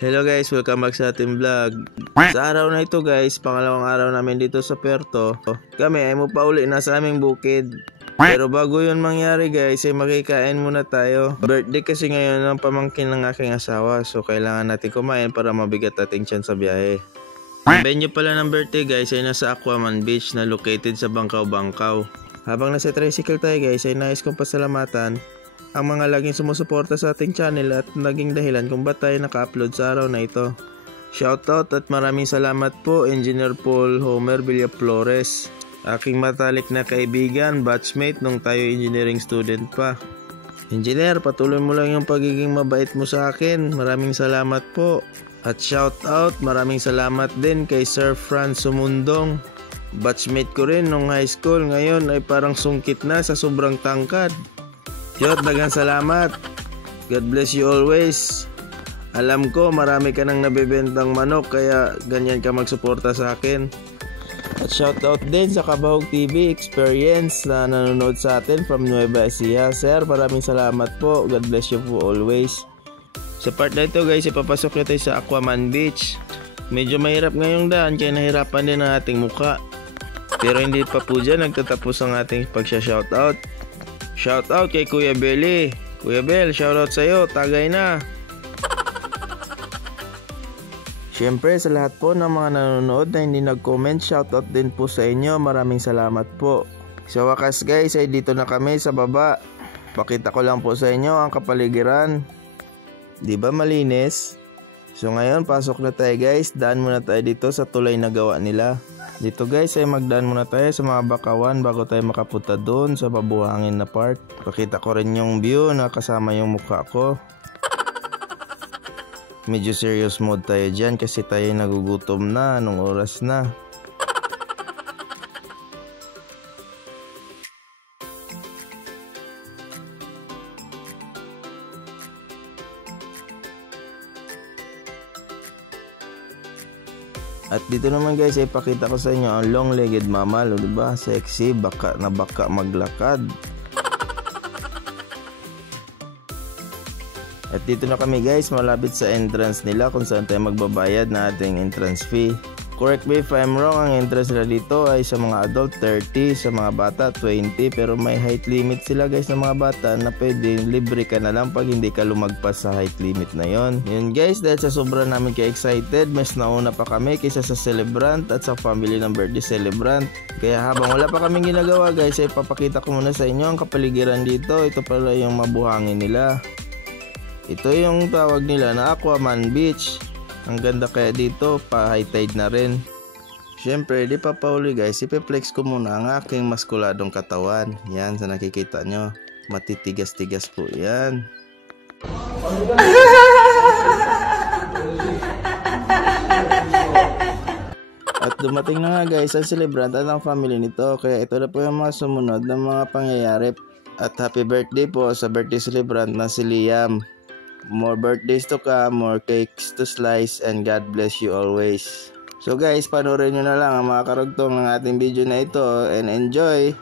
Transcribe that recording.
Hello guys, welcome back sa ating vlog. Sa araw na ito guys, pangalawang araw namin dito sa Puerto. Kami ay pauli na sa aming bukid. Pero bago yun mangyari guys, ay makikain muna tayo. Birthday kasi ngayon ng pamangkin ng aking asawa. So kailangan natin kumain para mabigat ating tiyan sa biyahe. Ang venue pala ng birthday guys ay nasa Aquaman Beach na located sa Bangkaw. Habang nasa tricycle tayo guys, ay nais kong pasalamatan ang mga laging sumusuporta sa ating channel at naging dahilan kung ba't tayo naka-upload sa araw na ito. Shoutout at maraming salamat po Engineer Paul Homer Villaflores, aking matalik na kaibigan, batchmate nung tayo engineering student pa. Engineer, patuloy mo lang yung pagiging mabait mo sa akin. Maraming salamat po. At shoutout, maraming salamat din kay Sir Franz Sumundong. Batchmate ko rin nung high school, ngayon ay parang sungkit na sa sobrang tangkad. Yot, dagang salamat. God bless you always. Alam ko marami ka nang nabibentang manok kaya ganyan ka magsuporta sa akin. At shoutout din sa Kabahog TV Experience na nanonood sa atin from Nueva Ecija. Sir, maraming salamat po. God bless you po always. Sa part na ito guys, ipapasok na tayo sa Aquaman Beach. Medyo mahirap ngayong daan kaya nahirapan din ang ating muka. Pero hindi pa po dyan nagtatapos ang ating pagsha-shoutout. Shoutout kay Kuya Belly. Kuya Bel, shoutout sa'yo. Tagay na. Siyempre sa lahat po ng mga nanonood na hindi nag-comment, shoutout din po sa inyo. Maraming salamat po. Sa wakas guys ay dito na kami sa baba. Pakita ko lang po sa inyo ang kapaligiran. Di ba malinis? So ngayon pasok na tayo guys. Daan muna tayo dito sa tulay na gawa nila. Dito guys ay magdaan muna tayo sa mga bakawan bago tayo makapunta doon sa babuhangin na part. Pakita ko rin yung view na kasama yung mukha ko. Medyo serious mode tayo dyan kasi tayo nagugutom na anong oras na. At dito naman guys ay pakita ko sa inyo ang long-legged mammal, diba? Sexy, baka na baka maglakad. At dito na kami guys, malapit sa entrance nila kung saan tayo magbabayad na ating entrance fee. Correct me if I'm wrong, ang entrance nila dito ay sa mga adult 30, sa mga bata 20, pero may height limit sila guys ng mga bata na pwede libre ka na lang pag hindi ka lumagpas sa height limit na yon. Yun guys, dahil sa sobra namin ka-excited, mas nauna pa kami kaysa sa celebrant at sa family ng birthday celebrant. Kaya habang wala pa kaming ginagawa guys, ay papakita ko muna sa inyo ang kapaligiran dito. Ito pala yung mabuhangin nila. Ito yung tawag nila na Aquaman Beach. Ang ganda kaya dito, pa high tide na rin. Syempre, di pa pauli guys, ipiplex ko muna ang aking maskuladong katawan. Yan, sa nakikita nyo, matitigas-tigas po yan. At dumating na nga guys ang celebrant at ang family nito. Kaya ito na po yung mga sumunod ng mga pangyayari. At happy birthday po sa birthday celebrant na si Liam. More birthdays to come, more cakes to slice, and God bless you always. So guys, panoorin nyo na lang ang mga karugtong ng ating video na ito and enjoy!